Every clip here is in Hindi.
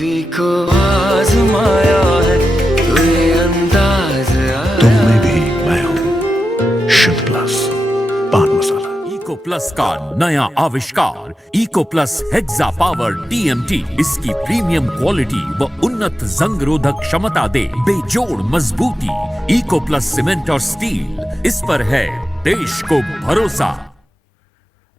सभी को आजमाया है तो ये अंदाज तुम में भी मैं हूं शुद्ध प्लस पान मसाला। इको प्लस का नया आविष्कार eco plus hexa power TMT इसकी प्रीमियम क्वालिटी व उन्नत जंग रोधक क्षमता दे बेजोड़ मजबूती। इको प्लस सीमेंट और स्टील, इस पर है देश को भरोसा।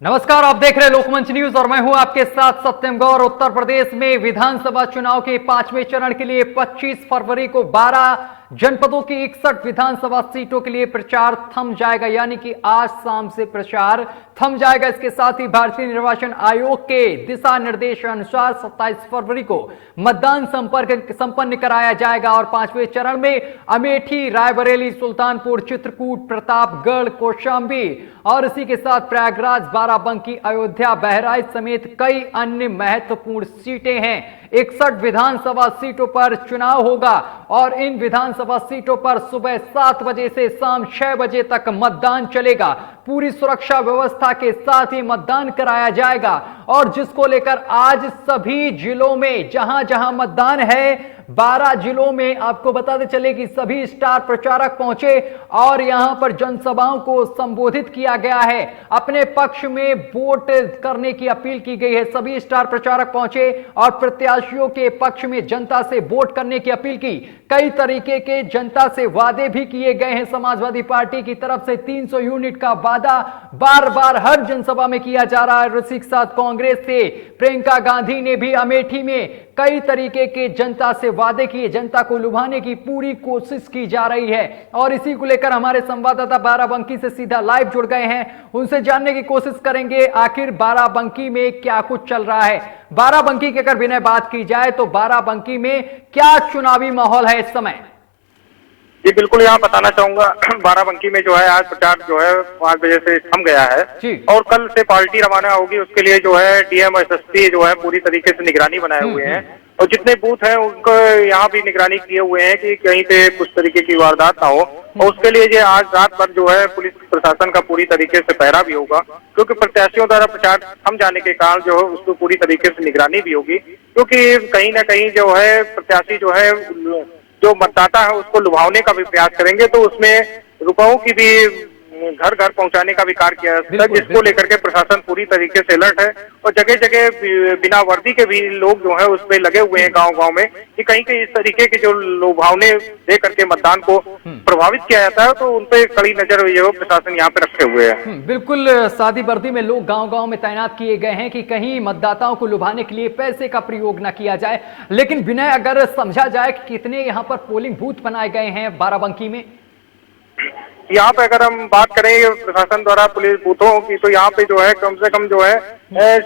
नमस्कार, आप देख रहे हैं लोकमंच न्यूज और मैं हूं आपके साथ सत्यम गौर। उत्तर प्रदेश में विधानसभा चुनाव के 5वें चरण के लिए 25 फरवरी को 12 जनपदों की 61 विधानसभा सीटों के लिए प्रचार थम जाएगा, यानी कि आज शाम से प्रचार थम जाएगा। इसके साथ ही भारतीय निर्वाचन आयोग के दिशा निर्देश अनुसार 27 फरवरी को मतदान संपन्न कराया जाएगा और 5वें चरण में अमेठी, रायबरेली, सुल्तानपुर, चित्रकूट, प्रतापगढ़, कौशांबी और इसी के साथ प्रयागराज, बाराबंकी, अयोध्या, बहराइच समेत कई अन्य महत्वपूर्ण सीटें हैं। 61 विधानसभा सीटों पर चुनाव होगा और इन विधानसभा सीटों पर सुबह 7 बजे से शाम 6 बजे तक मतदान चलेगा। पूरी सुरक्षा व्यवस्था के साथ ही मतदान कराया जाएगा और जिसको लेकर आज सभी जिलों में जहां जहां मतदान है 12 जिलों में आपको बताते चले कि सभी स्टार प्रचारक पहुंचे और यहां पर जनसभाओं को संबोधित किया गया है। अपने पक्ष में वोट करने की अपील की गई है। सभी स्टार प्रचारक पहुंचे और प्रत्याशियों के पक्ष में जनता से वोट करने की अपील की। कई तरीके के जनता से वादे भी किए गए हैं। समाजवादी पार्टी की तरफ से 300 यूनिट का वादा बार बार हर जनसभा में किया जा रहा है। इसी के साथ कांग्रेस से प्रियंका गांधी ने भी अमेठी में कई तरीके के जनता से वादे किए। जनता को लुभाने की पूरी कोशिश की जा रही है और इसी को लेकर हमारे संवाददाता बाराबंकी से सीधा लाइव जुड़ गए हैं। उनसे जानने की कोशिश करेंगे आखिर बाराबंकी में क्या कुछ चल रहा है। बाराबंकी की अगर विनय बात की जाए तो बाराबंकी में क्या चुनावी माहौल है इस समय? जी बिल्कुल, यहाँ बताना चाहूंगा बाराबंकी में जो है आज प्रचार जो है 5 बजे से थम गया है और कल से पार्टी रवाना होगी। उसके लिए जो है डीएम एसएसपी जो है पूरी तरीके से निगरानी बनाए हुए हैं और जितने बूथ हैं उनको यहाँ भी निगरानी किए हुए हैं कि कहीं पे कुछ तरीके की वारदात ना हो। और उसके लिए जो आज रात भर जो है पुलिस प्रशासन का पूरी तरीके से पहरा भी होगा, क्योंकि प्रत्याशियों द्वारा प्रचार थम जाने के कारण जो है उसको पूरी तरीके से निगरानी भी होगी, क्योंकि कहीं ना कहीं जो है प्रत्याशी जो है जो मतदाता है उसको लुभावने का भी प्रयास करेंगे, तो उसमें रुपयों की भी घर घर पहुंचाने का भी कार्य किया जाता है, जिसको लेकर के प्रशासन पूरी तरीके से अलर्ट है और जगह जगह बिना वर्दी के भी लोग जो है उसमें लगे हुए हैं गांव गांव में कि कहीं कहीं इस तरीके के जो लुभावने दे करके मतदान को प्रभावित किया जाता है, तो उन पर कड़ी नजर जो प्रशासन यहाँ पे रखे हुए है। बिल्कुल, सादी वर्दी में लोग गांव गांव में तैनात किए गए हैं कि कहीं मतदाताओं को लुभाने के लिए पैसे का प्रयोग न किया जाए। लेकिन विनय, अगर समझा जाए कि कितने यहाँ पर पोलिंग बूथ बनाए गए हैं बाराबंकी में? यहाँ पे अगर हम बात करें प्रशासन द्वारा पुलिस बूथों की, तो यहाँ पे जो है कम से कम जो है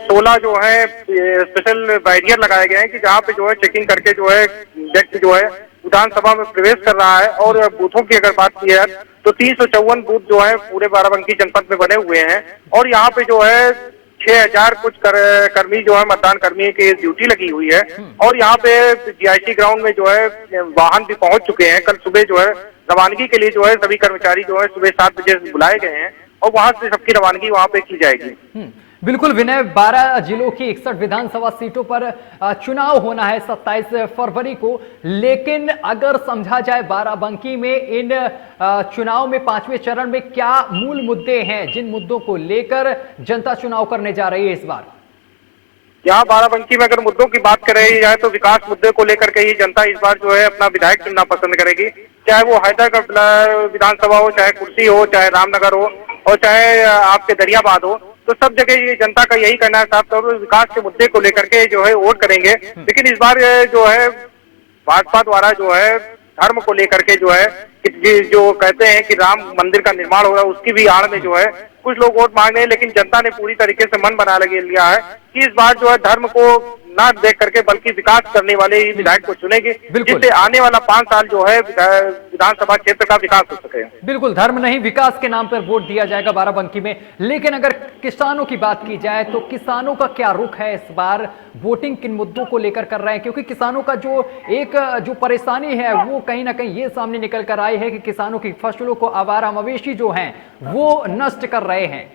16 जो है स्पेशल बैरियर लगाए गए हैं कि जहाँ पे जो है चेकिंग करके जो है व्यक्ति जो है विधानसभा में प्रवेश कर रहा है। और बूथों की अगर बात की है तो 354 बूथ जो है पूरे बाराबंकी जनपद में बने हुए हैं और यहाँ पे जो है 6000 कुछ कर्मी जो है मतदान कर्मी की ड्यूटी लगी हुई है और यहाँ पे जीआईसी ग्राउंड में जो है वाहन भी पहुंच चुके हैं। कल सुबह जो है रवानगी के लिए जो है सभी कर्मचारी जो है सुबह 7 बजे बुलाए गए हैं और वहां से सबकी रवानगी वहां पे की जाएगी। बिल्कुल विनय, 12 जिलों की 61 विधानसभा सीटों पर चुनाव होना है 27 फरवरी को, लेकिन अगर समझा जाए बाराबंकी में इन चुनाव में 5वें चरण में क्या मूल मुद्दे हैं जिन मुद्दों को लेकर जनता चुनाव करने जा रही है इस बार? यहाँ बाराबंकी में अगर मुद्दों की बात करें जाए तो विकास मुद्दे को लेकर के ही जनता इस बार जो है अपना विधायक चुनना पसंद करेगी, चाहे वो हैदरगढ़ विधानसभा हो, चाहे कुर्सी हो, चाहे रामनगर हो और चाहे आपके दरियाबाद हो, तो सब जगह ये जनता का यही कहना है साफ तौर पर विकास के मुद्दे को लेकर के जो है वोट करेंगे। लेकिन इस बार जो है भाजपा द्वारा जो है धर्म को लेकर के जो है जो कहते हैं कि राम मंदिर का निर्माण होगा उसकी भी आड़ में जो है कुछ लोग वोट मांग रहे हैं, लेकिन जनता ने पूरी तरीके से मन बना लिया है कि इस बार जो है धर्म को ना देख करके बल्कि विकास करने वाले ही विधायक को चुनेंगे, जिससे आने वाला 5 साल जो है विधानसभा क्षेत्र का विकास हो सके। बिल्कुल, धर्म नहीं विकास के नाम पर वोट दिया जाएगा बाराबंकी में। लेकिन अगर किसानों की बात की जाए तो किसानों का क्या रुख है इस बार? वोटिंग किन मुद्दों को लेकर कर रहे हैं? क्योंकि किसानों का जो परेशानी है वो कहीं ना कहीं ये सामने निकल कर आई है कि किसानों की फसलों को आवारा मवेशी जो हैं वो नष्ट कर रहे हैं।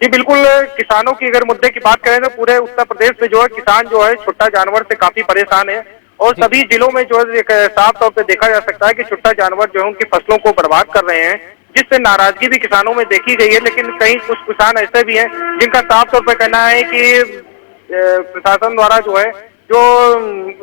जी बिल्कुल, किसानों की अगर मुद्दे की बात करें तो पूरे उत्तर प्रदेश में जो है किसान जो है छुट्टा जानवर से काफी परेशान है और सभी जिलों में जो है साफ तौर पे देखा जा सकता है कि छुट्टा जानवर जो है उनकी फसलों को बर्बाद कर रहे हैं, जिससे नाराजगी भी किसानों में देखी गई है। लेकिन कहीं कुछ किसान ऐसे भी हैं जिनका साफ तौर पर कहना है कि प्रशासन द्वारा जो है जो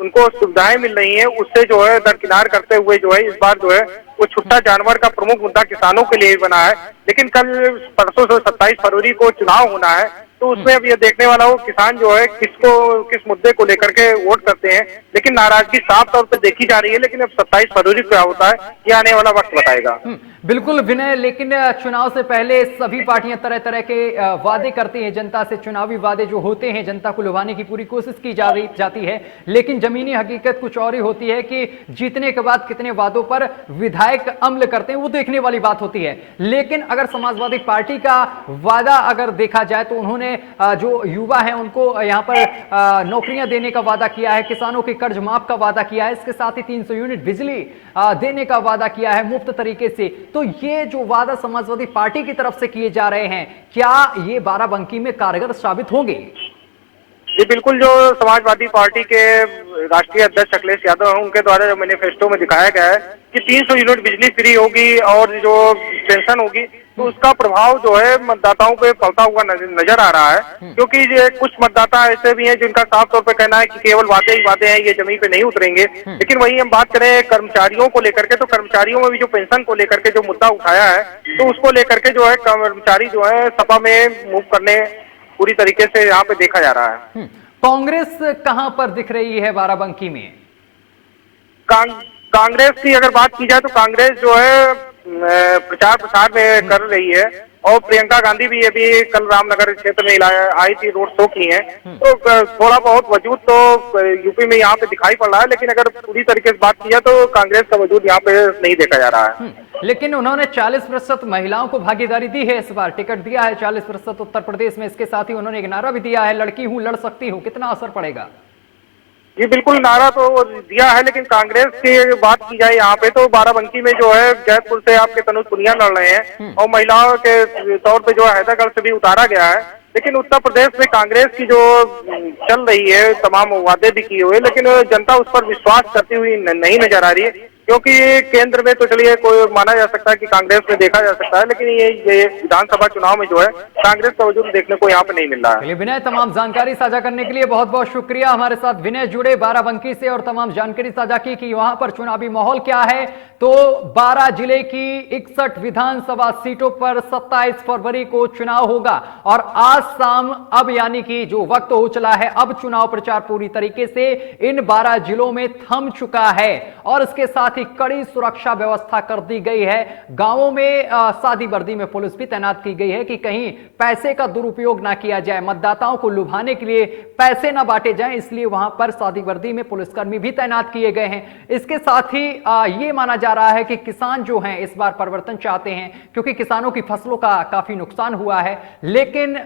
उनको सुविधाएं मिल रही हैं उससे जो है दरकिनार करते हुए जो है इस बार जो है वो छुट्टा जानवर का प्रमुख मुद्दा किसानों के लिए बना है। लेकिन कल परसों से 27 फरवरी को चुनाव होना है, तो उसमें अब ये देखने वाला हो किसान जो है किस मुद्दे को लेकर के वोट करते हैं। लेकिन नाराजगी साफ तौर पर देखी जा रही है, लेकिन अब 27 फरवरी को क्या होता है ये आने वाला वक्त बताएगा। बिल्कुल विनय, लेकिन चुनाव से पहले सभी पार्टियां तरह तरह के वादे करती हैं जनता से। चुनावी वादे जो होते हैं जनता को लुभाने की पूरी कोशिश की जाती है, लेकिन जमीनी हकीकत कुछ और ही होती है कि जीतने के बाद कितने वादों पर विधायक अमल करते हैं वो देखने वाली बात होती है। लेकिन अगर समाजवादी पार्टी का वादा अगर देखा जाए तो उन्होंने जो युवा है उनको यहाँ पर नौकरियां देने का वादा किया है, किसानों के कर्ज माफ का वादा किया है, इसके साथ ही 300 यूनिट बिजली देने का वादा किया है मुफ्त तरीके से। तो ये जो वादा समाजवादी पार्टी की तरफ से किए जा रहे हैं, क्या ये बाराबंकी में कारगर साबित होंगे? जी बिल्कुल, जो समाजवादी पार्टी के राष्ट्रीय अध्यक्ष अखिलेश यादव हैं उनके द्वारा जो मैनिफेस्टो में दिखाया गया है कि 300 यूनिट बिजली फ्री होगी और जो पेंशन होगी, तो उसका प्रभाव जो है मतदाताओं पे पड़ता हुआ नजर आ रहा है। क्योंकि ये कुछ मतदाता ऐसे भी हैं जिनका साफ तौर पे कहना है कि केवल वादे ही वादे हैं, ये जमीन पे नहीं उतरेंगे। लेकिन वही हम बात करें कर्मचारियों को लेकर के, तो कर्मचारियों में भी जो पेंशन को लेकर के जो मुद्दा उठाया है, तो उसको लेकर के जो है कर्मचारी जो है सपा में मूव करने पूरी तरीके से यहाँ पे देखा जा रहा है। कांग्रेस कहां पर दिख रही है बाराबंकी में? कांग्रेस की अगर बात की जाए तो कांग्रेस जो है प्रचार प्रसार में कर रही है और प्रियंका गांधी भी अभी कल रामनगर क्षेत्र में आई थी, रोड शो की है। तो थोड़ा बहुत वजूद तो यूपी में यहाँ पे दिखाई पड़ रहा है, लेकिन अगर पूरी तरीके से बात की जाए तो कांग्रेस का वजूद यहाँ पे नहीं देखा जा रहा है। लेकिन उन्होंने 40% महिलाओं को भागीदारी दी है, इस बार टिकट दिया है 40% उत्तर प्रदेश में। इसके साथ ही उन्होंने एक नारा भी दिया है, लड़की हूं लड़ सकती हूं। कितना असर पड़ेगा? जी बिल्कुल, नारा तो दिया है, लेकिन कांग्रेस की बात की जाए यहाँ पे तो बाराबंकी में जो है जयपुर से आपके तनुज पुनिया लड़ रहे हैं और महिलाओं के तौर पे जो है हैदरगढ़ से भी उतारा गया है। लेकिन उत्तर प्रदेश में कांग्रेस की जो चल रही है, तमाम वादे भी किए हुए, लेकिन जनता उस पर विश्वास करती हुई नहीं नजर आ रही है। क्योंकि केंद्र में तो चलिए कोई माना जा सकता है कि कांग्रेस में देखा जा सकता है, लेकिन ये विधानसभा चुनाव में जो है कांग्रेस का वजूद देखने को यहाँ पे नहीं मिल रहा है। विनय, तमाम जानकारी साझा करने के लिए बहुत बहुत शुक्रिया। हमारे साथ विनय जुड़े बाराबंकी से और तमाम जानकारी साझा की कि वहां पर चुनावी माहौल क्या है। तो 12 जिले की 61 विधानसभा सीटों पर 27 फरवरी को चुनाव होगा और आज शाम अब यानी कि जो वक्त हो चला है, अब चुनाव प्रचार पूरी तरीके से इन 12 जिलों में थम चुका है और इसके साथ ही कड़ी सुरक्षा व्यवस्था कर दी गई है। गांवों में सादी वर्दी में पुलिस भी तैनात की गई है कि कहीं पैसे का दुरुपयोग ना किया जाए, मतदाताओं को लुभाने के लिए पैसे ना बांटे जाएं, इसलिए वहां पर सादी वर्दी में पुलिसकर्मी भी तैनात किए गए हैं। इसके साथ ही यह माना जा रहा है कि किसान जो हैं इस बार परिवर्तन चाहते हैं, क्योंकि किसानों की फसलों का काफी नुकसान हुआ है। लेकिन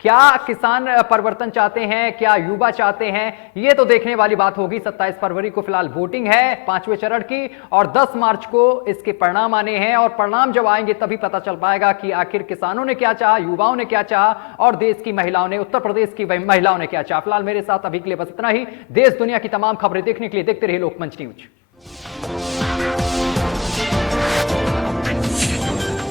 क्या किसान परिवर्तन चाहते हैं, क्या युवा चाहते हैं, ये तो देखने वाली बात होगी। 27 फरवरी को फिलहाल वोटिंग है 5वें चरण की और 10 मार्च को इसके परिणाम आने हैं और परिणाम जब आएंगे तभी पता चल पाएगा कि आखिर किसानों ने क्या चाहा, युवाओं ने क्या चाहा और देश की महिलाओं ने, उत्तर प्रदेश की महिलाओं ने क्या चाहा। फिलहाल मेरे साथ अभी के लिए बस इतना ही। देश दुनिया की तमाम खबरें देखने के लिए देखते रहिए लोकमंच न्यूज।